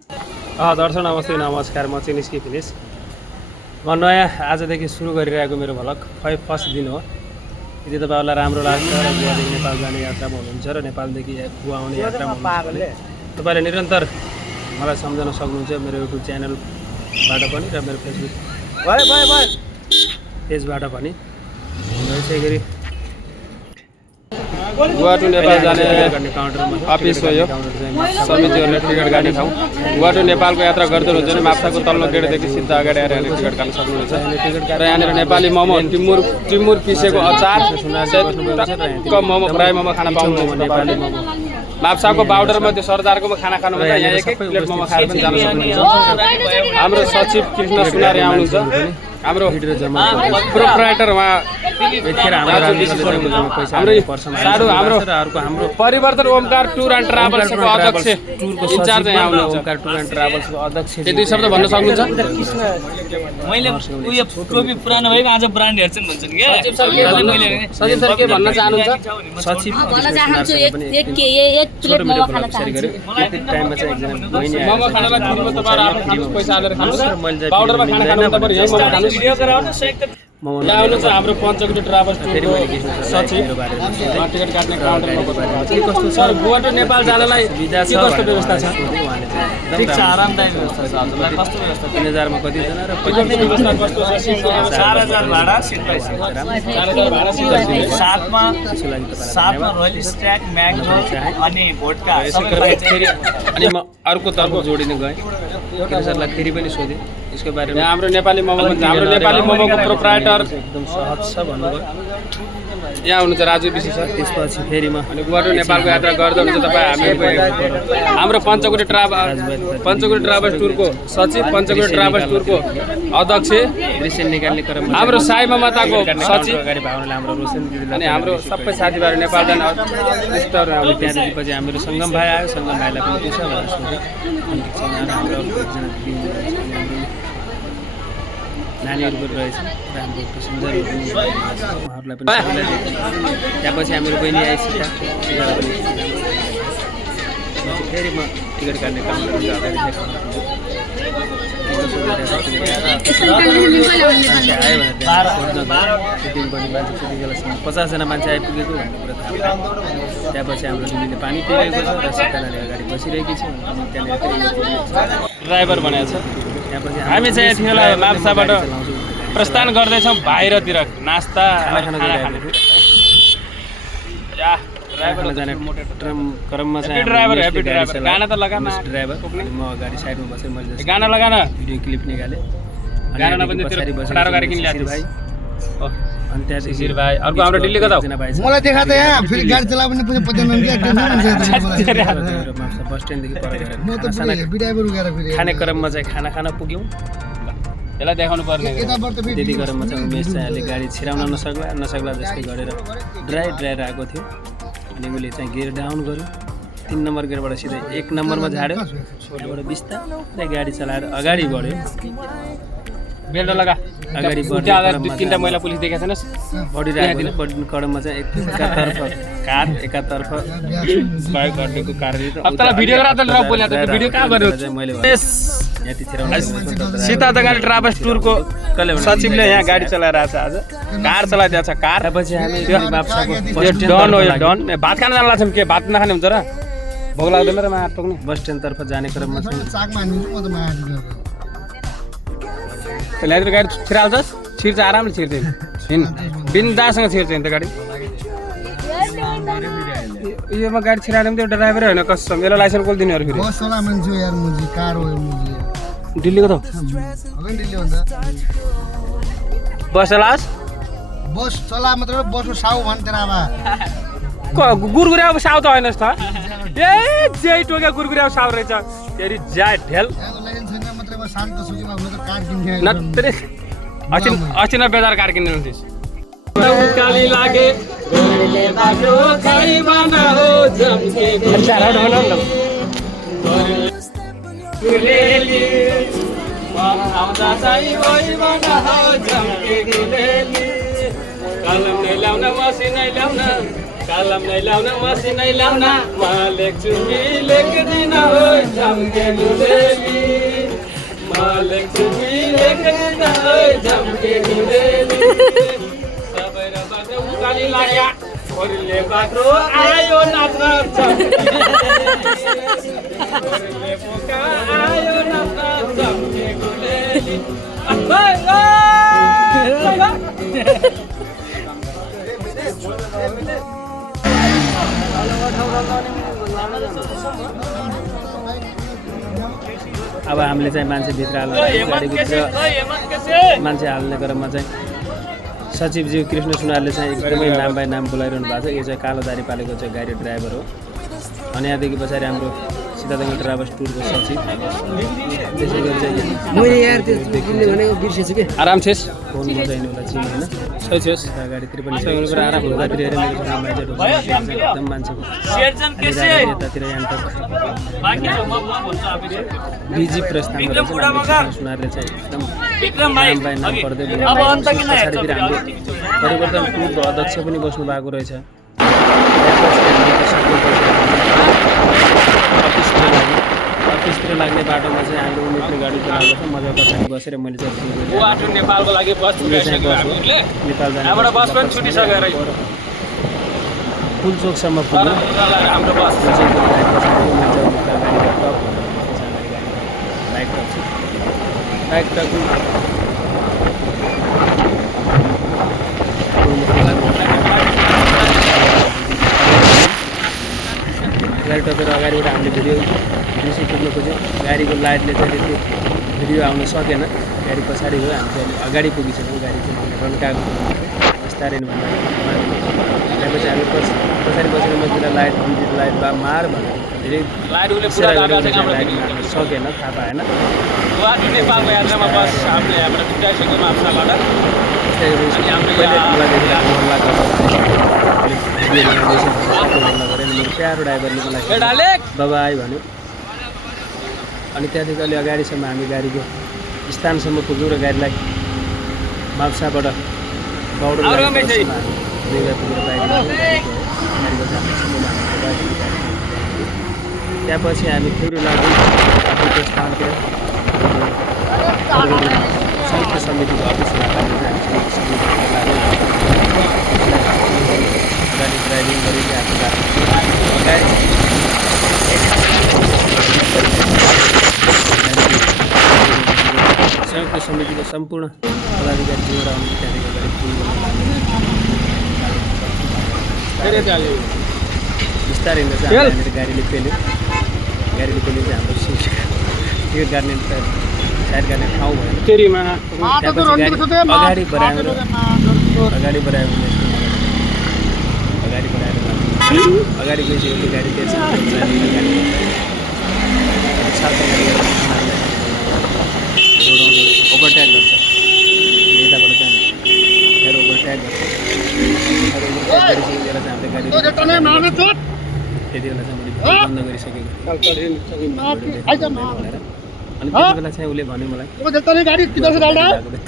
दर्शक नमस्ते नमस्कार म चाहिँ निस्के फिनिस म नयाँ आजदेखि सुरु गरिरहेको मेरो भ्लग फर्स्ट दिन हो। यदि तपाईँहरूलाई राम्रो लाग्छ र गोवादेखि नेपाल जाने यात्रामा हुनुहुन्छ र नेपालदेखि गोवा आउने यात्रामा हुनुहुन्छ भने तपाईँले निरन्तर मलाई सम्झन सक्नुहुन्छ मेरो युट्युब च्यानलबाट पनि र मेरो फेसबुक पेजबाट पनि। यसै गरी गोवा टु नेपाल जाने अफिस हो यो समितिहरूले टिकट काट्ने ठाउँ। गोवा टु नेपालको यात्रा गर्दै हुनुहुन्छ भने माप्साको तल्लो गेटदेखि सिधा अगाडि आएर यहाँनिर टिकट काट्न सक्नुहुन्छ। र यहाँनिर नेपाली मोमो टिमुर पिसेको अचार मोमो फ्राई मोमो खान पाउनुहुन्छ। नेपाली मोमो माप्साको बाउडरमा त्यो सरदारकोमा खाना खानुहुन्छ। यहाँ एक प्लेट मोमो खाएर पनि जान सक्नुहुन्छ। हाम्रो सचिव कृष्ण सुनार यहाँ आउनुहुन्छ। हाम्रो प्रोप्राइटर उहाँ हाम्रो परिवर्तन ओमकार टुर एन्ड ट्राभल्सको अध्यक्ष इन्चार्ज यहाँ आउनुहुन्छ। ओमकार टुर एन्ड ट्राभल्सको अध्यक्ष त्यो दुई शब्द भन्न सक्नुहुन्छ? मैले उयो टोपी पुरानो भएको आज ब्रान्ड हेर्छन् भन्छन् के सचिव सर के भन्न चाहनुहुन्छ? सचिव भन्न चाहन्छु एक प्लेट मोमो खान चाहन्छु। टाइममा चाहिँ एकजना बहिनी मोमो खानलाई फ्रीमा तपाईहरु आफ्नो खानु पैसा हालेर खानुस्। पाउडरमा खाना खानु तपाईहरु यही मोमो खानुस्। भिडियो गराउनुस् एक यहाँ आउनुहुन्छ हाम्रो पञ्चकुटी ट्राभल्स टुरको सचिव टिकट काट्ने काउन्टरमा कस्तो सर गोवा टु नेपाल जानलाई के कस्तो व्यवस्था छ? ठिक छ, आरामदायक व्यवस्था छ। हजुरलाई कस्तो व्यवस्था 3000 मा कति जना र व्यवस्था कस्तो छ? 4000 भाडा सिट बाइ सिट, 4000 भाडा सिट बाइ सिट, साथमा रोयल स्ट्याक म्याङ्गो अनि भोडका सबै पाइन्छ। अनि म अर्को तर्फ जोडिन गएँ सरलाई फेरि पनि सोधेँ यसको बारेमा। हाम्रो नेपाली मोमोको प्रोप्राइटर एकदम सहज छ भन्नुभयो। यहाँ हुनुहुन्छ राजु विशी सर। त्यसपछि फेरि म अनि गोवा टु नेपालको यात्रा गर्दै हुनुहुन्छ तपाईँ। हाम्रो पञ्चकुटी ट्राभल्स टुरको सचिव, पञ्चकुटी ट्राभल्स टुरको अध्यक्ष, दृश्य निकाल्ने क्रम हाम्रो साई ममताको सचिव अगाडि भावनाले हाम्रो रोशन दिदीलाई अनि हाम्रो सबै साथीभाइहरू नेपाल जाने त्यहाँदेखि पछि हाम्रो सङ्गम भाइ आयो। सङ्गम भाइलाई पनि के छ भनेर सोधेँ। हाम्रो एकजना दिदी नानीहरू पनि रहेछ राम्रो सुन्दर उहाँहरूलाई पनि त्यहाँपछि हाम्रो बहिनी आए सीता फेरि म टिकट काट्ने काम गर्छु अगाडि आयो भने दिन पनि मान्छे त्यति बेलासम्म 50 जना मान्छे आइपुगेको भन्ने कुरा थाहा भयो। त्यहाँपछि हाम्रो दिदीले पानी पिइरहेको छ र सीता नानी अगाडि बसिरहेकी छ। त्यहाँनिर ड्राइभर बनाएको छ। त्यहाँपछि हामी चाहिँ यतिखेर माप्साबाट प्रस्थान गर्दैछौँ बाहिरतिर नास्ता खाना खाने। ड्राइभर जाने क्रममा चाहिँ ड्राइभर गाना त लगाना ड्राइभर म अगाडि साइडमा बसेर मैले गाना लगाना भिडियो क्लिप निकालेँ। गाना नबन्दै त्यो खटारो गाडी किन ल्याएको भाइ अनि त्यहाँदेखि शिशिर भाइ अर्को हाम्रो दिल्लीको त मलाई देखा त यहाँ फेरि गाडी चलाउने पनि पत्याउनु बस स्ट्यान्डदेखि पर म त बिडाइबर उगेर फेरि खाने क्रममा चाहिँ खाना पुग्यौँ। यसलाई देखाउनु पर्ने यताबाट फेरि त्यति क्रममा चाहिँ उमेश चाहिँ अहिले गाडी छिराउन नसक्ला जस्तै गरेर ड्राइभर आएको थियो। अनि उसले चाहिँ गियर डाउन गर्यो। 3 नम्बर गियरबाट सिधै 1 नम्बरमा झाड्यो। छोटोबाट बिस्तारै गाडी चलाएर अगाडि बढ्यो। बेल्ट लगा अगाडि तीनटा महिला पुलिस देखेको छैनस्? बढिरहेको क्रममा चाहिँ एकातर्फ कार एकातर्फ बाइक अड्डेको कारले अब तँलाई भिडियो गरा त र बोले त भिडियो कहाँ गर्नु? मैले यति सीता दगाली ट्राभल्स टुरको सचिवले यहाँ गाडी चलाइरहेको छ। आज कार चलाइदिएको छ। कार पछि हामी माप्साको डन हो यो डन। भात खान जान लाग्छौँ के भात नखाने हुन्छ र? भोक लाग्दैन र माया टोक्ने। बस स्ट्यान्डतर्फ जाने क्रममा चाहिँ चाकमा हान्नु म त माया ल्याएर गाडी छिराल्छस्? छिर्छ आरामले छिर्छ हिँड बिन्दासँग छिर्छ नि त गाडी। योमा गाडी छिराएर पनि त्यो ड्राइभरै होइन कसम। यसलाई लाइसेन्स कसले दिनेहरू फेरि? बस चला मान्छे हो यार मुजी कार हो मुजी दिल्लीको त अगन दिल्ली हो त बस चलास बस चला मतलब बसको साउ भन् तेरा बा गुरगुरे अब साउ त होइनस् त। ए जेइ टोके गुरगुरे अब साउ रहेछ तेरी जा ढेल यहाँको लाइसेन्स छैन मतलब शान्त सुखीमा हुन त कार किन्थे नत्रे अस्ति न बेजार कार किन्नु थिस्। काली लागे घरले बाटो खाइ बना हो जमके चारा ढोल गुलेली आउँदा चाहिँ ओइ बना हो जमके गुलेली कलम नै ल्याउन मसिन नै ल्याउन कलम नै ल्याउन मसिन नै ल्याउन म लेख्छु कि लेख्दिन हो जमके गुलेली। उकाली लाग्या छोरीले बाक्रो आयो नाच्न छोरीले पोका आयो नाच्न जम्मेकोले अब हामीले चाहिँ मान्छे भित्र हाल्नु गाडीभित्र मान्छे हाल्ने क्रममा चाहिँ सचिवज्यू कृष्ण सुनारले चाहिँ एकदमै नाम बाई नाम बोलाइरहनु भएको छ। यो चाहिँ कालोदारी पालेको चाहिँ गाडी ड्राइभर हो। अनि यहाँदेखि पछाडि हाम्रो सीतादङ्ग ट्राभल्स टुरको सचिव, त्यसै गरी चाहिँ मैले यार त्यो किन्ने भनेको बिर्सेछु के आराम छेस फोन बजाइनु होला चिन्नु होइन सही छेस गाडीतिर पनि सबै कुरा आराम हुँदाखेरि हेरेर मेरो काम आइज एकदम मान्छेको यतातिर यान्टक बिजी प्रस्थान सुनारले चाहिँ एकदम नाम बाई नाम पढ्दै पछाडितिर हाम्रो परिवर्तन टुरको अध्यक्ष पनि बस्नु भएको रहेछ। अफिसतिर लाग्ने बाटोमा चाहिँ हाम्रो उमेदले गाडी चलाएको छ। मजा पछाडि बसेर मैले चाहिँ नेपालको लागि बस नेपाल हाम्रो बस पनि छुटिसक्यो र पुलचोकसम्म पुग्यो हाम्रो बस बाइक टक गाडी टकेर अगाडिबाट हामीले भिडियो दृश्य पुग्नु खोज्यौँ। गाडीको लाइटले चाहिँ त्यो भिडियो आउन सकेन। गाडी पछाडि गयो, हामी चाहिँ अगाडि पुगिसक्यौँ। गाडी चाहिँ रन्काएको बिस्तारै भन्दा त्यसपछि हामी पछाडि बसेर मैले लाइट भिडियो लाइट बा मार भनेर धेरै लाइट लाइट मार्न सकेन, थाहा पाएन। गुवाहाटी नेपालको यात्रामा बस हामीले यहाँबाट छुट्याइसक्यौँ माछाबाट। मेरो प्यारो ड्राइभरले मलाई बाबाई भन्यो। अनि त्यहाँदेखि अलि अगाडिसम्म हामी गाडीको स्थानसम्म पुग्यौँ र गाडीलाई माप्साबाट बौडर पुगेर त्यहाँपछि हामी फेरि लाग्यौँ आफ्नो प्रस्थानतिर संयुक्त समितिको अफिस लाग्यो। गाडी ड्राइभिङ गरिरहेको संयुक्त समितिको सम्पूर्ण पदाधिकारी जोडेर आउनु त्यहाँदेखि अगाडि बिस्तारै हिँड्दा चाहिँ हामीहरू गाडीले पेल्यो। गाडीले पेल्यो चाहिँ हाम्रो टिकट गाड्ने साइड गर्ने ठाउँ भयो। त्यहाँपछि अगाडि बढाएर अगाडि गइसकेपछि गाडी तेर्छ ओभरट्याक गर्छ। यताबाट चाहिँ फेरि ओभरट्याक गर्छ। गरिसकेर चाहिँ हामीले गाडी त्यति बेला चाहिँ मैले बन्द गरिसकेको भनेर। अनि त्यति बेला चाहिँ उसले भन्यो मलाई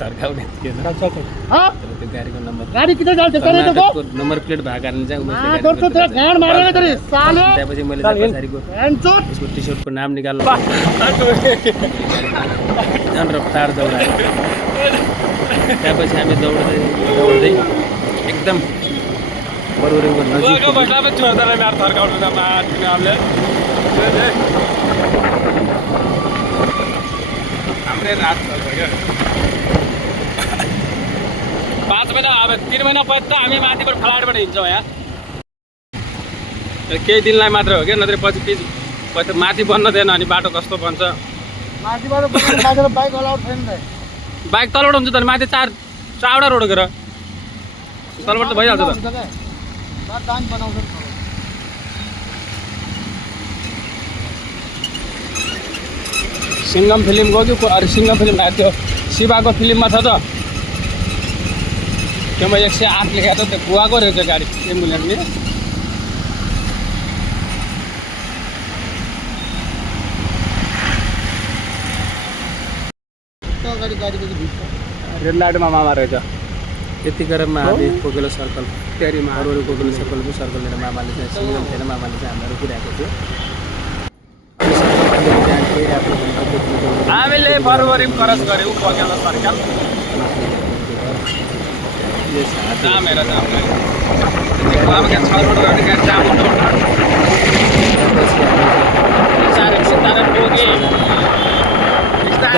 तर्काउने थिएन। त्यो गाडीको नम्बर प्लेट भएको कारणले चाहिँ त्यहाँपछि मैले पछाडिको उसको टी सर्टको नाम निकाल्नु रफ्तार दौडायो। त्यहाँपछि हामी दौड्दै एकदम बरुरेको नजिक रात 5 महिना अब 3 महिना पछि त हामी माथिबाट फलाटबाट हिँड्छौँ यहाँ। केही दिनलाई मात्र हो क्या, नत्र पछि माथि बन्न दिएन। अनि बाटो कस्तो बन्छ, बाइक तलबाट हुन्छ त माथि 4वटा रोड गरेर तलबाट त भइहाल्छ त। सिङ्गम फिल्म गयो कि अरे सिङ्गम फिल्म भएको थियो, शिवाको फिल्ममा छ त त्योमा 108 लेखेको छ। त्यो गुवाको रहेछ गाडी एम्बुलेन्सले। रेड लाइटमा मामा रहेछ। यति क्रममा हामी कोकेलो सर्कल तयारीमा अरू कोकेलो सर्कलको सर्कल लिएर मामाले चाहिँ सिङ्गम थिएन। मामाले चाहिँ हामीलाई रोकिरहेको थियो। हामीले फरवरी खरच गऱ्यौँ कोकेलो सर्कल। जाम हेर जाम अब के 6 रोड गाडी गाडी जाम हुन्छ सारे सितारा टोके स्टार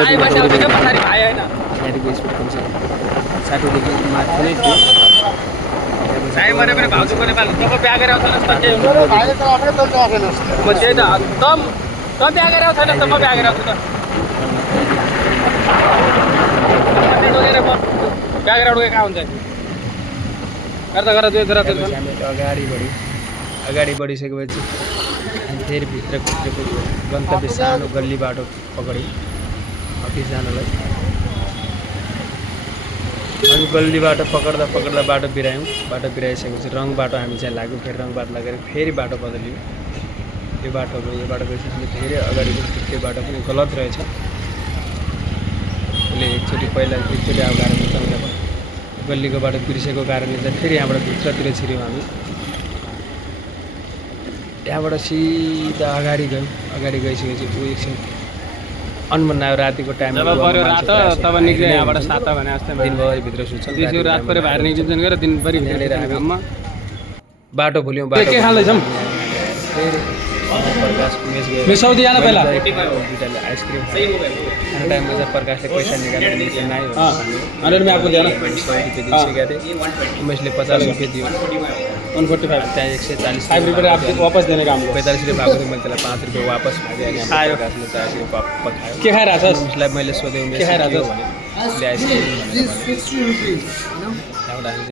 गाई बस्यो के पछाडी भाइ हैन गाडीको स्पिड कमसे कम 60 देखि माथि नै थियो साइ मरे पनि भाउजूको नेपाल तब बिहा गरेर आउँछ त के भाइले त आफ्नै दल राखेनस् म त्यही त तम बिहा गरेर आउँछ त म बिहा गरेर आउँछु त बिहा गरेर आउँछु कहाँ हुन्छ गर्दा गर्दा दुई जरा हामी अगाडि बढिसकेपछि हामी फेरि भित्रको गन्तव्य सानो गल्ली बाटो पकड्यौँ अफिस जानलाई हामी गल्ली बाटो पकड्दा बाटो बिराइसकेपछि रङ बाटो हामी चाहिँ लाग्यौँ फेरि रङ बाटो लागेर फेरि बाटो बदलियो यो बाटो गइसकेपछि धेरै अगाडि त्यो बाटो पनि गलत रहेछ उसले एकचोटि अब गाडी निकाल्दा गल्लीको बाटो बिर्सेको कारणले चाहिँ फेरि यहाँबाट भित्रतिर छिर्यौँ हामी त्यहाँबाट सिधा अगाडि गइसकेपछि ऊ एकछिन अनमन आयो रातिको टाइम जब पर्यो रात तब निक्ल्यो यहाँबाट 7 भने जस्तै दिनभरि भित्र सुत्छ दिउँसो रात पऱ्यो बाहिर निक्लिन्छन् गएर दिनभरि यहाँनिर हामी घाममा बाटो भुल्यौँ के खाँदैछौँ मिसाउँदै जान पहिला दुईटाले आइसक्रिम खाने टाइममा चाहिँ प्रकाशले पैसा निकालेर निक्लिन आयो हन्ड्रेड में आपको दिया ना 100 रुपियाँ दिइसकेका थिएँ उमेशले 50 रुपियाँ दियो 145 त्यहाँ 140 5 रुपियाँ आप वापस देने का हमको 45 रुपियाँ भएको थियो मैले त्यसलाई 5 रुपियाँ वापस मागेँ अनि खायो। प्रकाशले 40 रुपियाँ पठायो के खाइरहेछस् उमेशलाई मैले सोधेँ उमेश के खाइरहेछस्? भने उसले आइसक्रिम भनेर भन्यो। ₹60 त्यहाँबाट हामी